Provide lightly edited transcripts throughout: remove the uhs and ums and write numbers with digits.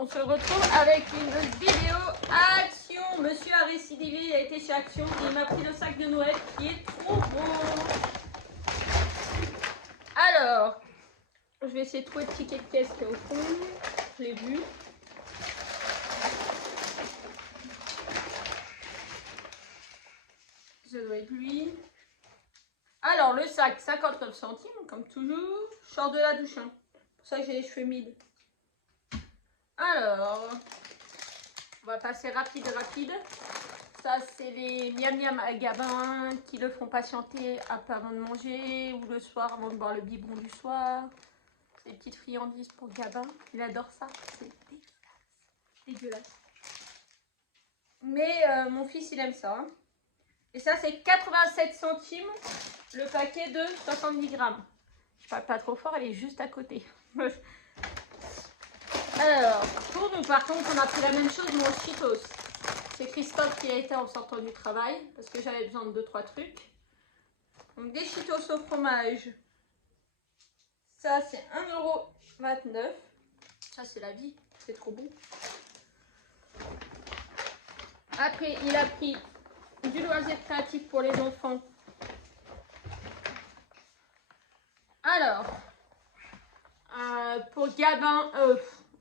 on se retrouve avec une vidéo Action. Monsieur a récidivé, il a été chez Action et il m'a pris le sac de Noël qui est trop beau. Alors, je vais essayer de trouver le ticket de caisse qui est au fond. Je l'ai vu. Ça doit être lui. Alors, le sac, 59 centimes, comme toujours. Je sors de la douche. Hein. C'est pour ça que j'ai les cheveux mides. Alors, on va passer rapide. Ça, c'est les miam miam à Gabin qui le font patienter un peu avant de manger ou le soir avant de boire le biberon du soir. C'est des petites friandises pour Gabin. Il adore ça. C'est dégueulasse. Mais mon fils, il aime ça. Hein. Et ça, c'est 87 centimes le paquet de 70 grammes. Je parle pas trop fort, elle est juste à côté. Alors, pour nous, par contre, on a pris la même chose, mais au Cheetos. C'est Christophe qui a été en sortant du travail, parce que j'avais besoin de 2-3 trucs. Donc, des Cheetos au fromage. Ça, c'est 1,29 €. Ça, c'est la vie. C'est trop bon. Après, il a pris du loisir créatif pour les enfants. Alors, pour Gabin,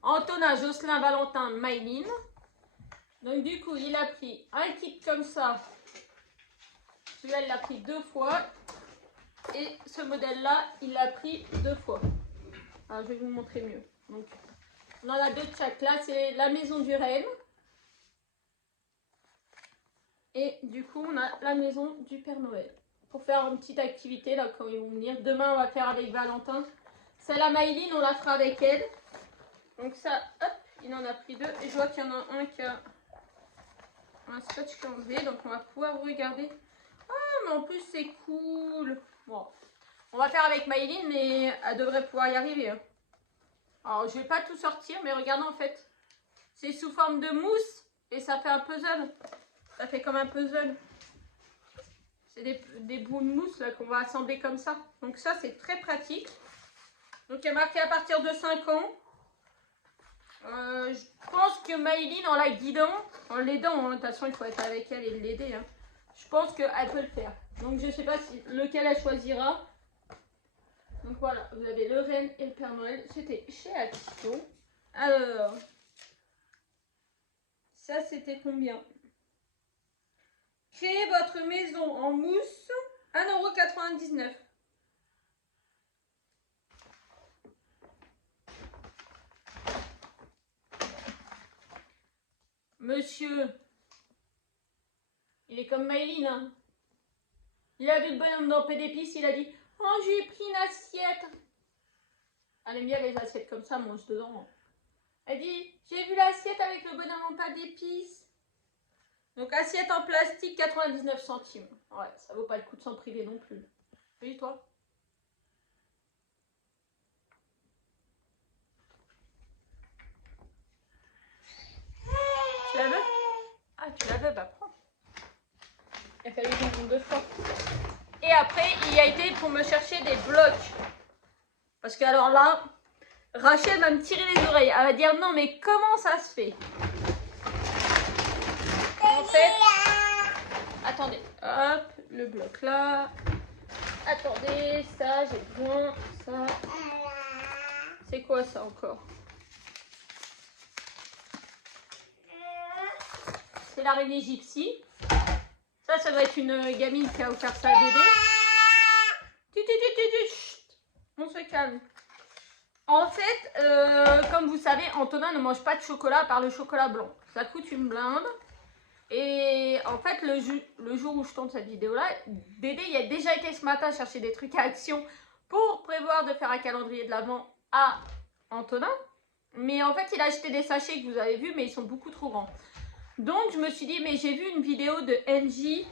Antonin, Jocelyn, Valentin, Maïline. Donc du coup, il a pris un kit comme ça. Celui-là, il l'a pris 2 fois. Et ce modèle-là, il l'a pris 2 fois. Alors, je vais vous montrer mieux. Donc, on en a 2 de chaque. Là, c'est la maison du rêve. Et du coup, on a la maison du Père Noël. Pour faire une petite activité, là, quand ils vont venir. Demain, on va faire avec Valentin. Celle à Maïline, on la fera avec elle. Donc ça, hop, il en a pris 2. Et je vois qu'il y en a un qui a un scotch qui est enlevé. Donc on va pouvoir regarder. Ah, mais en plus, c'est cool. Bon, on va faire avec Maïline, mais elle devrait pouvoir y arriver. Hein. Alors, je vais pas tout sortir, mais regardez, en fait. C'est sous forme de mousse. Et ça fait un puzzle. Ça fait comme un puzzle. C'est des bouts de mousse là qu'on va assembler comme ça. Donc ça, c'est très pratique. Donc il y a marqué à partir de 5 ans. Je pense que Maïline, en la guidant, en l'aidant, hein, de toute façon il faut être avec elle et l'aider. Hein, je pense qu'elle peut le faire. Donc je ne sais pas lequel elle choisira. Donc voilà, vous avez le Reine et le Père Noël. C'était chez Action. Alors, ça c'était combien? Créez votre maison en mousse, 1,99 €. Monsieur, il est comme Maïline. Hein. Il a vu le bonhomme dans d'épices, il a dit « Oh, j'ai pris une assiette !» Elle aime bien les assiettes comme ça, mange dedans. Elle dit « J'ai vu l'assiette avec le bonhomme en pâte d'épices. » Donc, assiette en plastique, 99 centimes. Ouais, ça vaut pas le coup de s'en priver non plus. Oui, toi? Tu la veux? Ah, tu la veux? Bah, prends. Il a fallu que j'en 2 fois. Et après, il a été pour me chercher des blocs. Parce que alors là, Rachel va me tirer les oreilles. Elle va dire non, mais comment ça se fait? En fait, attendez, hop, le bloc là. Attendez, ça, j'ai besoin, ça. C'est quoi ça encore? C'est l'araignée gypsy. Ça doit être une gamine qui a offert ça à bébé. On se calme. En fait, comme vous savez, Antonin ne mange pas de chocolat par le chocolat blanc. Ça coûte une blinde. Et en fait, le jour où je tourne cette vidéo-là, Dédé il a déjà été ce matin chercher des trucs à Action pour prévoir de faire un calendrier de l'Avent à Antonin. Mais en fait, il a acheté des sachets que vous avez vus, mais ils sont beaucoup trop grands. Donc, je me suis dit, mais j'ai vu une vidéo de NJ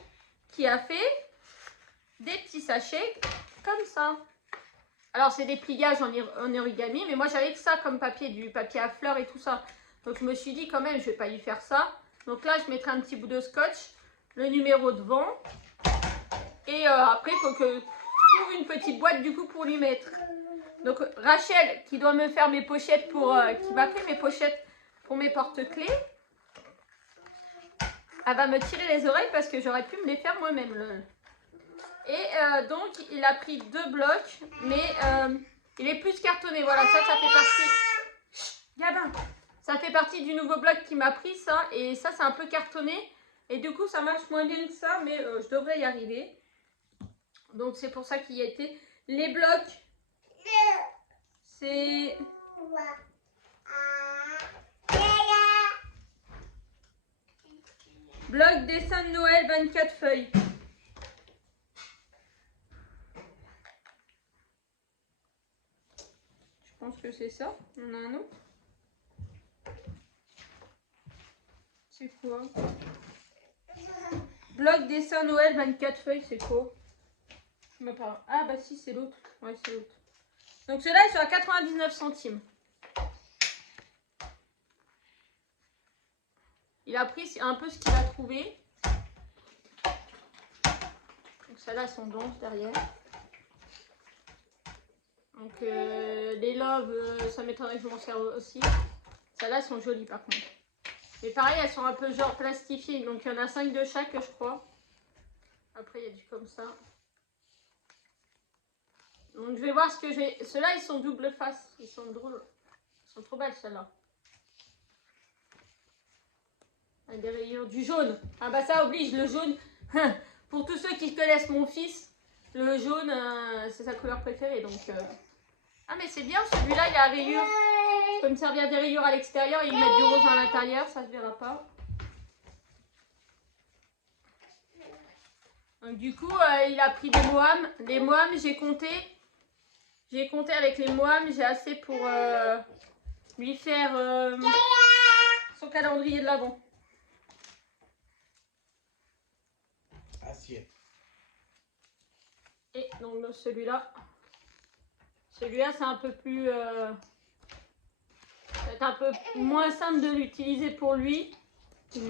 qui a fait des petits sachets comme ça. Alors, c'est des pliages en origami, mais moi, j'avais que ça comme papier, du papier à fleurs et tout ça. Donc, je me suis dit, quand même, je vais pas lui faire ça. Donc là, je mettrai un petit bout de scotch, le numéro devant. Et après, il faut que je trouve une petite boîte, du coup, pour lui mettre. Donc, Rachel, qui doit me faire mes pochettes qui m'a fait mes pochettes pour mes porte-clés. Elle va me tirer les oreilles parce que j'aurais pu me les faire moi-même, lol. Et donc, il a pris 2 blocs, mais il est plus cartonné. Voilà, ça fait partie... Chut, Gabin, ça fait partie du nouveau bloc qu'il m'a pris, ça. Et ça, c'est un peu cartonné. Et du coup, ça marche moins bien que ça, mais je devrais y arriver. Donc, c'est pour ça qu'il y a été. Les blocs, c'est... Bloc dessin de Noël, 24 feuilles. Je pense que c'est ça. On a un autre. C'est quoi? Bloc dessin Noël, 24 feuilles, c'est quoi? Je me parle. Ah bah si, c'est l'autre. Ouais, c'est l'autre. Donc celui-là, il est à 99 centimes. Il a pris un peu ce qu'il a trouvé. Donc celles-là sont blanches derrière. Donc les loves, ça m'étonnerait que je m'en serve aussi. Celles-là sont jolies par contre. Mais pareil, elles sont un peu genre plastifiées. Donc il y en a 5 de chaque, je crois. Après, il y a du comme ça. Donc je vais voir ce que j'ai. Ceux-là, ils sont double face. Ils sont drôles. Ils sont trop belles, celles-là. Avec des rayures du jaune. Ah bah ça oblige, le jaune. Pour tous ceux qui connaissent mon fils, le jaune, c'est sa couleur préférée. Donc, ah mais c'est bien, celui-là, il a rayures. Je peux me servir des rayures à l'extérieur et y mettre du rose à l'intérieur, ça se verra pas. Donc du coup, il a pris des moams. Les moams, j'ai compté. J'ai compté avec les moams, j'ai assez pour lui faire son calendrier de l'Avent. Assiette. Et donc celui-là, c'est un peu plus, c'est un peu moins simple de l'utiliser pour lui. Je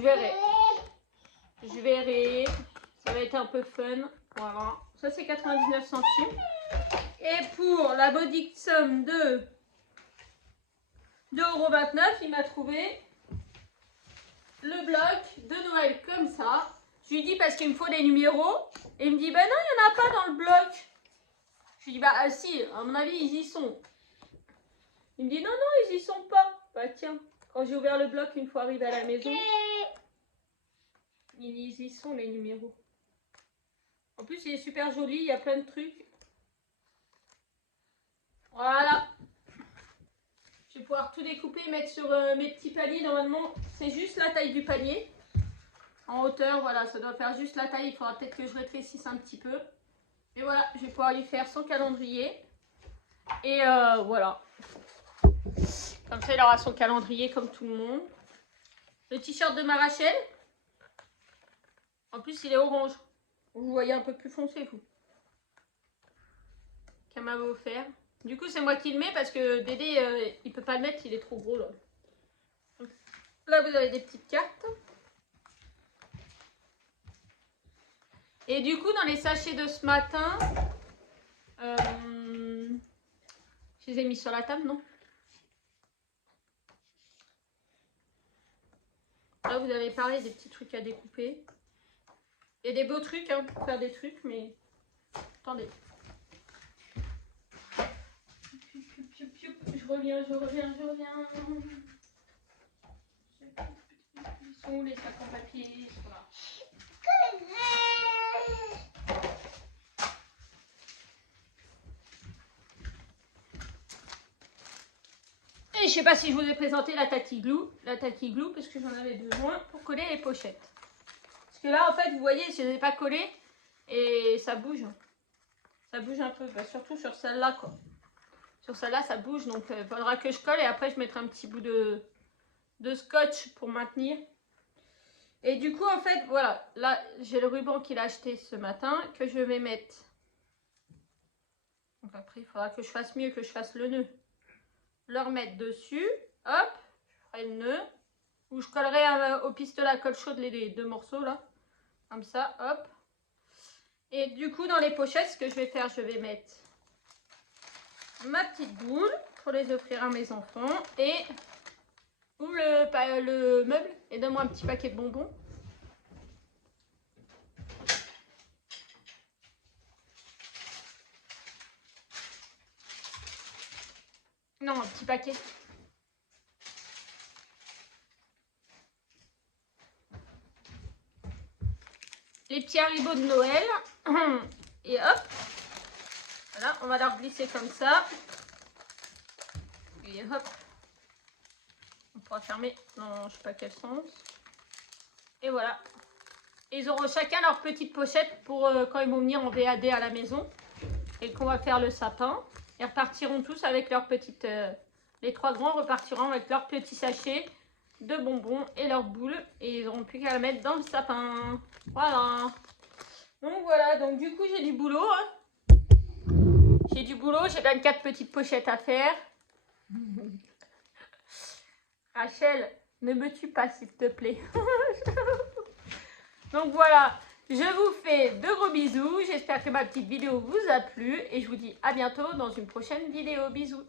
verrai. Ça va être un peu fun. Voilà. Ça c'est 99 centimes. Et pour la modique somme de 2,29 €, il m'a trouvé le bloc de Noël comme ça. Je lui dis parce qu'il me faut des numéros. Et il me dit, bah non, il n'y en a pas dans le bloc. Je lui dis, bah si, à mon avis, ils y sont. Il me dit, non, non, ils y sont pas. Bah tiens, quand j'ai ouvert le bloc, une fois arrivé à la maison, ils y sont, les numéros. En plus, il est super joli, il y a plein de trucs. Voilà. Je vais pouvoir tout découper et mettre sur mes petits paniers. Normalement, c'est juste la taille du panier. En hauteur, voilà, ça doit faire juste la taille. Il faudra peut-être que je rétrécisse un petit peu. Et voilà, je vais pouvoir lui faire son calendrier. Et voilà. Comme ça, il aura son calendrier comme tout le monde. Le t-shirt de ma Rachel. En plus, il est orange. Vous voyez un peu plus foncé, vous. Qu'elle m'avait offert. Du coup, c'est moi qui le mets parce que Dédé, il peut pas le mettre, il est trop gros là. Donc, là, vous avez des petites cartes. Et du coup, dans les sachets de ce matin, je les ai mis sur la table, non? Là, vous avez parlé des petits trucs à découper. Il y a des beaux trucs hein, pour faire des trucs, mais attendez. Je reviens. Ils sont où les sacs en papier? Voilà. Et je sais pas si je vous ai présenté la Tacky Glue. La Tacky Glue, parce que j'en avais besoin pour coller les pochettes. Parce que là, en fait, vous voyez, je ne les ai pas collées et ça bouge. Ça bouge un peu, bah, surtout sur celle-là, quoi. Sur celle-là, ça bouge, donc il faudra que je colle et après, je mettrai un petit bout de scotch pour maintenir. Et du coup, en fait, voilà, là, j'ai le ruban qu'il a acheté ce matin que je vais mettre. Donc après, il faudra que je fasse mieux, que je fasse le nœud. Le remettre dessus, hop, je ferai le nœud. Ou je collerai au pistolet à colle chaude les 2 morceaux là. Comme ça, hop. Et du coup, dans les pochettes, ce que je vais faire, je vais mettre ma petite boule pour les offrir à mes enfants. Et Ouvre le meuble et donne-moi un petit paquet de bonbons. Non, un petit paquet. Les petits haribots de Noël. Et hop. Voilà, on va leur glisser comme ça. Et hop. On pourra fermer dans je sais pas quel sens. Et voilà. Ils auront chacun leur petite pochette pour quand ils vont venir en VAD à la maison. Et qu'on va faire le sapin. Ils repartiront tous avec leur petite... les 3 grands repartiront avec leur petit sachet de bonbons et leurs boules. Et ils n'auront plus qu'à la mettre dans le sapin. Voilà. Donc voilà, donc du coup j'ai du boulot. Hein. J'ai du boulot, j'ai 24 petites pochettes à faire. Rachel, ne me tue pas s'il te plaît. Donc voilà, je vous fais de gros bisous. J'espère que ma petite vidéo vous a plu. Et je vous dis à bientôt dans une prochaine vidéo. Bisous.